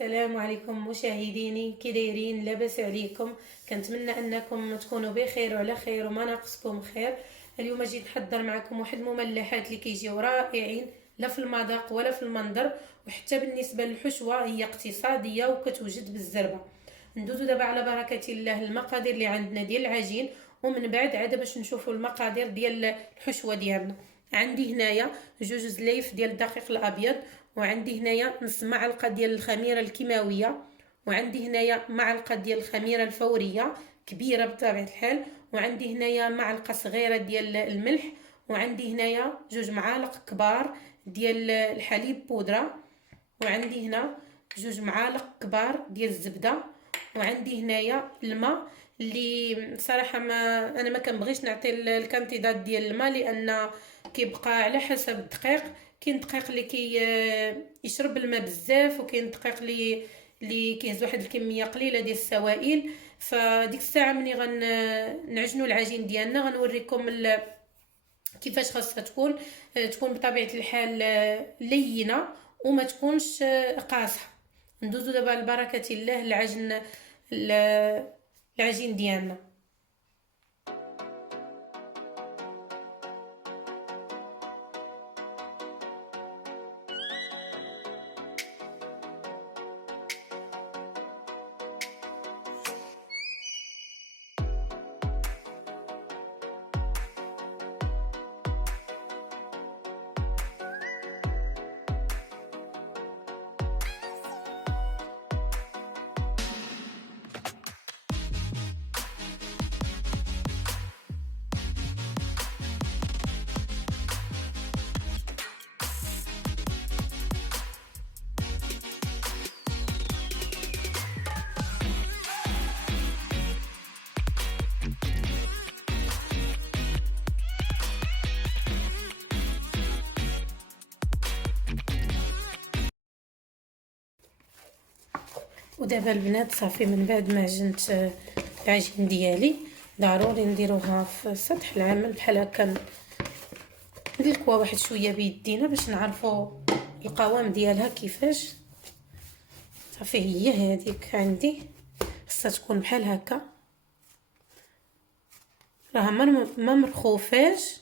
السلام عليكم مشاهديني، كي دايرين؟ لاباس عليكم؟ كنتمنى انكم تكونوا بخير وعلى خير وما ناقصكم خير. اليوم جيت نحضر معكم واحد المملحات اللي كيجيو رائعين، لا في المذاق ولا في المنظر، وحتى بالنسبه للحشوه هي اقتصاديه وكتوجد بالزربه. ندوزو دابا على بركه الله المقادير اللي عندنا ديال العجين، ومن بعد عاد باش نشوفوا المقادير ديال الحشوه ديالنا. عندي هنايا جوج زلايف ديال الدقيق الابيض، وعندي هنايا نص معلقه ديال الخميره الكيماويه، وعندي هنايا معلقه ديال الخميره الفوريه كبيره بطبيعه الحال، وعندي هنايا معلقه صغيره ديال الملح، وعندي هنايا جوج معالق كبار ديال الحليب بودره، وعندي هنا جوج معالق كبار ديال الزبده، وعندي هنايا الماء اللي صراحه انا ما كنبغيش نعطي الكانتيدات ديال الماء، لان كيبقى على حسب الدقيق. كاين دقيق اللي يشرب الماء بزاف، وكاين دقيق اللي كيهز واحد الكميه قليله ديال السوائل. فديك الساعه ملي غنعجنوا العجين ديالنا غنوريكم كيفاش خاصها تكون بطبيعه الحال لينه وما تكونش قاصحه. ندوزو دابا لبركه الله العجين ديالنا. ودابا البنات صافي، من بعد ما عجنت العجين ديالي ضروري نديروها في سطح العمل بحال هكا، ندلكوها واحد شويه بيدينا باش نعرفوا القوام ديالها كيفاش. صافي هي هذيك عندي، خصها تكون بحال هكا، راه ما مرخوفاش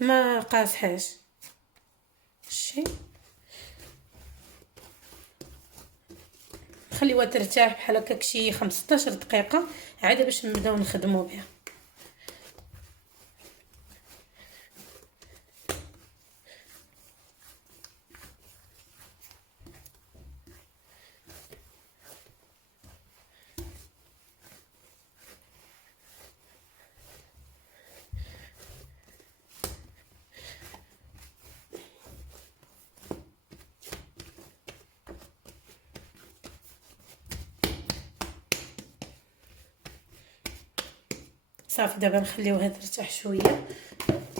ما قاصحاش. شي خليوها ترتاح بحال هكاك شي 15 دقيقه عاد باش نبداو نخدموا بها. صافي دابا نخليوها ترتاح شويه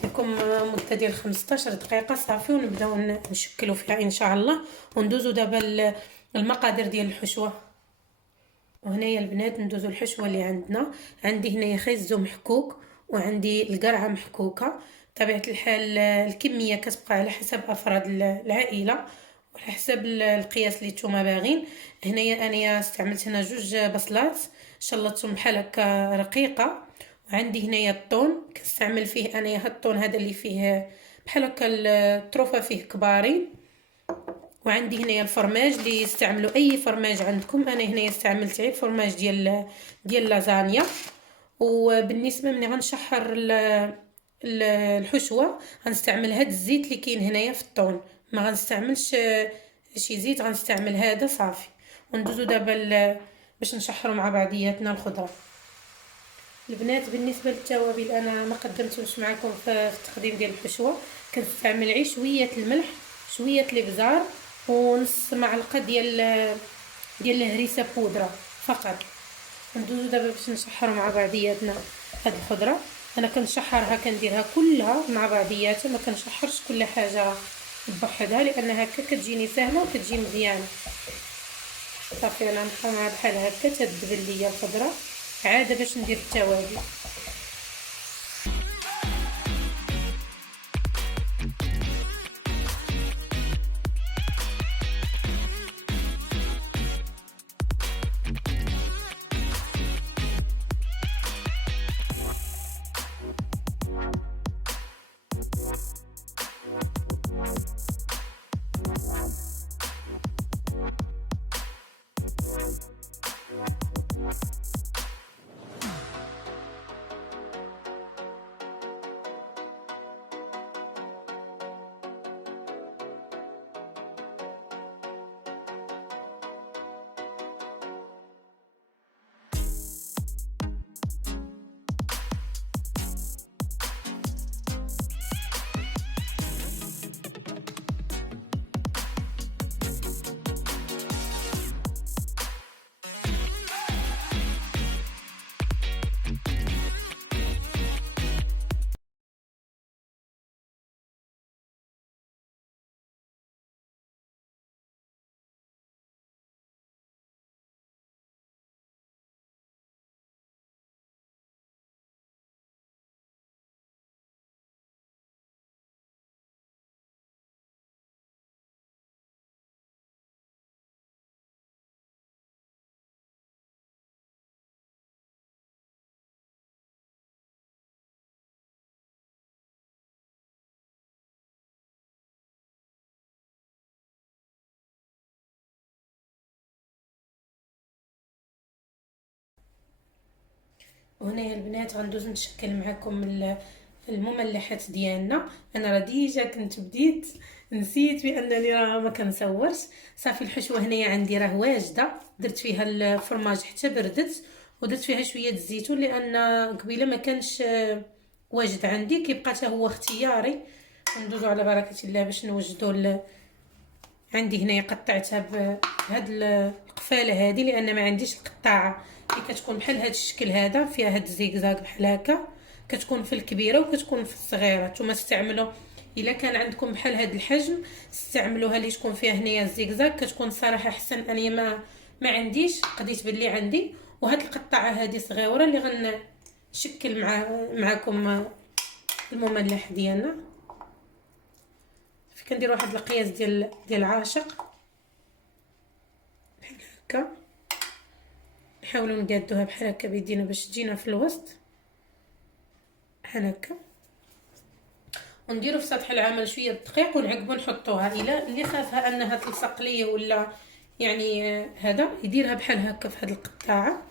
لكم مده ديال 15 دقيقه صافي، ونبداو نشكلوا فيها ان شاء الله. وندوزو دابا المقادير ديال الحشوه. وهنايا البنات ندوزو الحشوه اللي عندي هنايا خيزو محكوك، وعندي القرعه محكوكه. بطبيعه الحال الكميه كتبقى على حسب افراد العائله وعلى حسب القياس اللي نتوما باغين. هنايا انا استعملت هنا جوج بصلات شلطتهم بحال هكا رقيقه، وعندي هنايا الطون كنستعمل فيه انا هاد الطون هذا اللي فيه بحال هكا الطروفه فيه كبارين. وعندي هنايا الفرماج اللي استعملوا اي فرماج عندكم، انا هنايا استعملت غير الفرماج ديال لازانيا. وبالنسبه ملي غنشحر الحشوه غنستعمل هاد الزيت اللي كاين هنايا في الطون، ما غنستعملش شي زيت، غنستعمل هذا صافي. وندوزو دابا باش نشحروا مع بعضياتنا الخضره. البنات بالنسبه للتوابل انا ما قدمتوش معكم في التقديم ديال الحشوه، كنستعمل غير شويه الملح، شويه الابزار، ونص معلقه ديال الهريسه بودره فقط. ندوزو دابا باش نشحروا مع بعضياتنا هاد الخضره. انا كنشحرها كنديرها كلها مع بعضياتها، ما كنشحرش كل حاجه بوحدها لان هكا كتجيني سهله وكتجي مزيانه. صافي انا نحطها بحال هكا تدبل ليا الخضره عاد باش ندير التوابل. وهنايا البنات غندوز نشكل معكم المملحات ديالنا. انا راه ديجا كنت بديت، نسيت بانني راه ما كنصورش. صافي الحشوه هنايا عندي راه واجده، درت فيها الفرماج حتى بردت، ودرت فيها شويه الزيتون لان قبيله ما كانش واجد عندي، كيبقى حتى هو اختياري. ندوزو على بركه الله باش نوجدو. عندي هنايا قطعتها بهاد القفاله هذه لان ما عنديش القطاعه اللي كتكون بحال هاد الشكل هذا فيها هاد الزيكزاك بحال هكا، كتكون في الكبيره وكتكون في الصغيره. نتوما استعملوا الا كان عندكم بحال هاد الحجم استعملوها اللي تكون فيها هنايا الزيكزاك، كتكون صراحه احسن. انا ما عنديش، قضيت باللي عندي. وهاد القطعه هذه صغيره اللي غنشكل معكم المملح ديالنا. كندير واحد القياس ديال العاشق بحال هكا، نحاولوا نقادوها بحال هكا بيدينا باش تجينا في الوسط بحال هكا، ونديروا في سطح العمل شويه الدقيق ونعقبوا نحطوها. الى اللي خافها انها تلصق ليه ولا يعني هذا يديرها بحال هكا في هذه القطاعه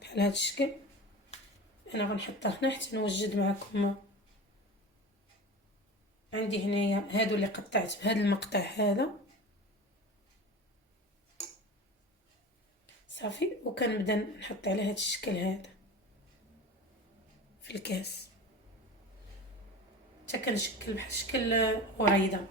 بحال هذا الشكل. انا غنحطها هنا حتى نوجد معكم. عندي هنايا هادو اللي قطعت بهذا المقطع هذا صافي، وكنبدا نحط على هذا الشكل هذا في الكاس حتى كنشكل بحال شكل وريضه.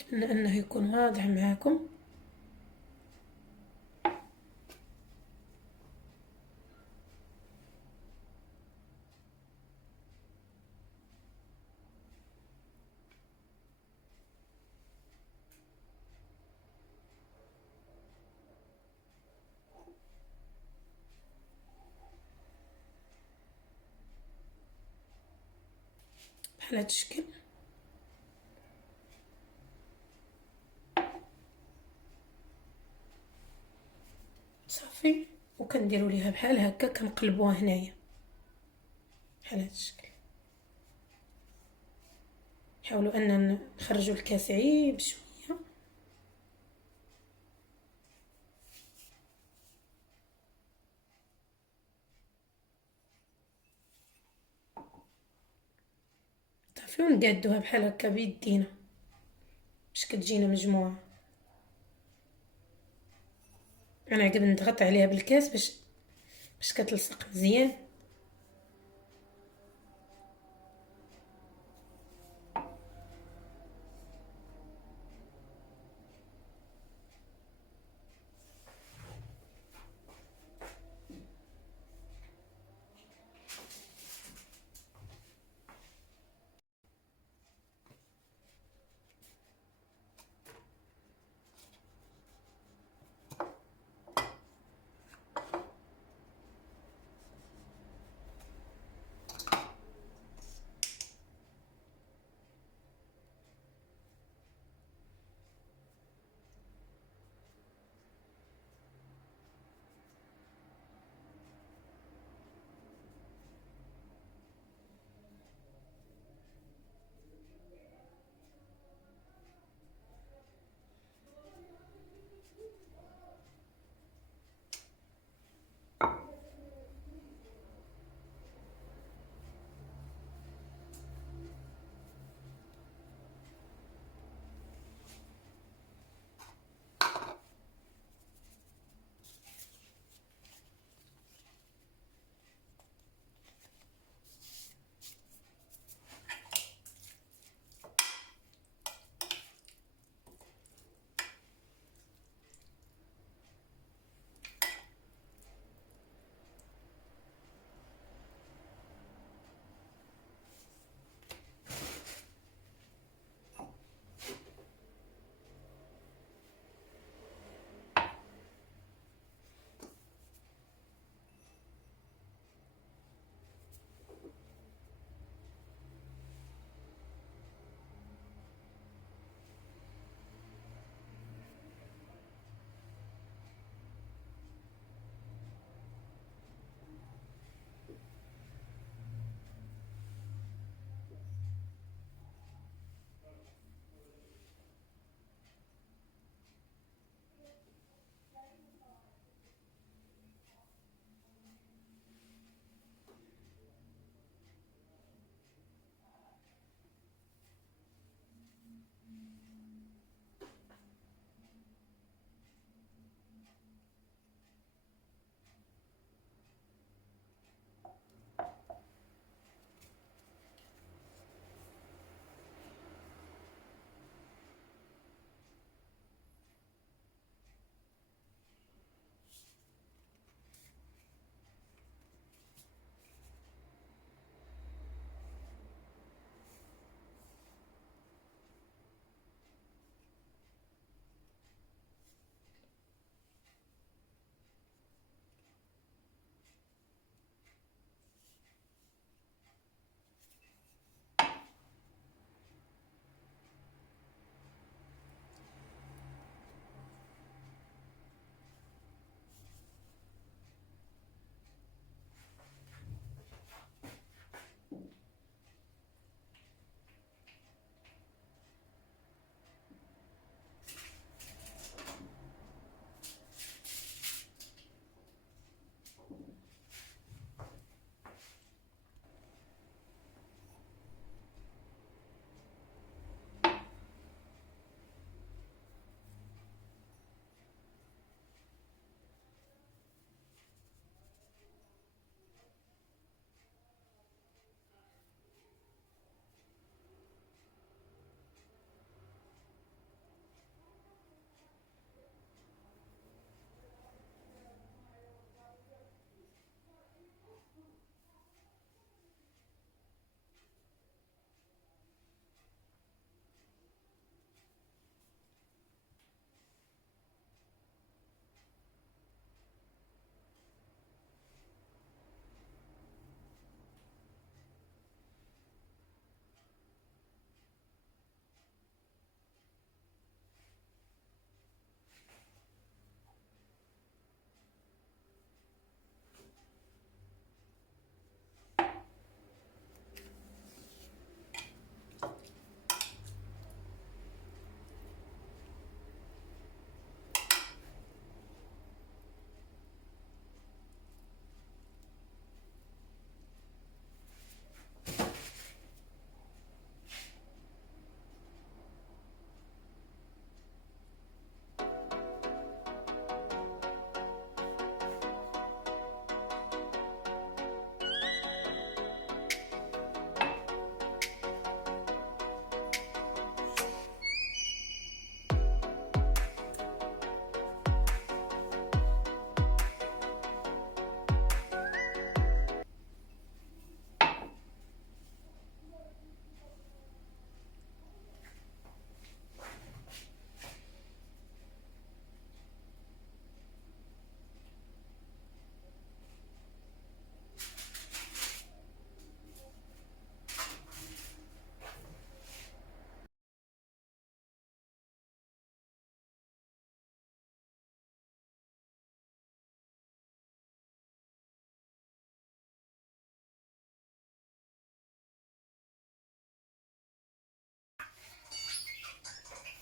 أتمنى أنه يكون واضح معاكم. بحال هاد الشكل صافي، وكنديروا ليها بحال هكا كنقلبوها هنايا بحال هاد الشكل. نحاولوا ان نخرجوا الكاس عيب شويه. صافي ونقادوها بحال هكا بيدينا باش كتجينا مجموعه. انا عقب نضغط عليها بالكاس باش كتلصق مزيان.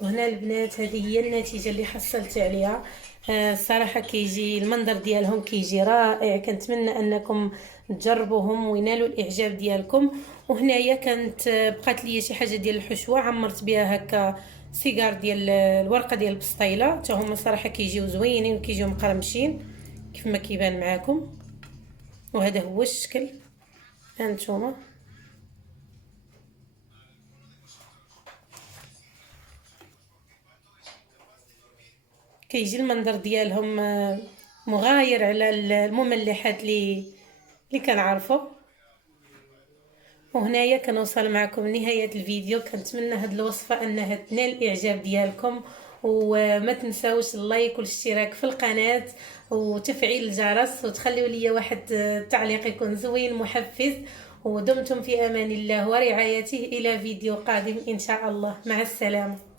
وهنا البنات هذه هي النتيجه اللي حصلت عليها. الصراحه كيجي المنظر ديالهم كيجي رائع. كنتمنى انكم تجربوهم وينالوا الاعجاب ديالكم. وهنايا كانت بقات لي شي حاجه ديال الحشوه عمرت بها هكا سيجار ديال الورقه ديال البسطيله، حتى هما صراحه كيجيو زوينين وكيجيو مقرمشين كيف ما كيبان معاكم. وهذا هو الشكل هانتوما. كيجي المنظر ديالهم مغاير على المملحات اللي كنعرفوا. وهنايا كنوصل معكم لنهايه الفيديو. كنتمنى هاد الوصفه انها تنال الاعجاب ديالكم، وما تنساوش اللايك والاشتراك في القناه وتفعيل الجرس، وتخليوا لي واحد تعليق يكون زوين محفز. ودمتم في امان الله ورعايته. الى فيديو قادم ان شاء الله. مع السلامه.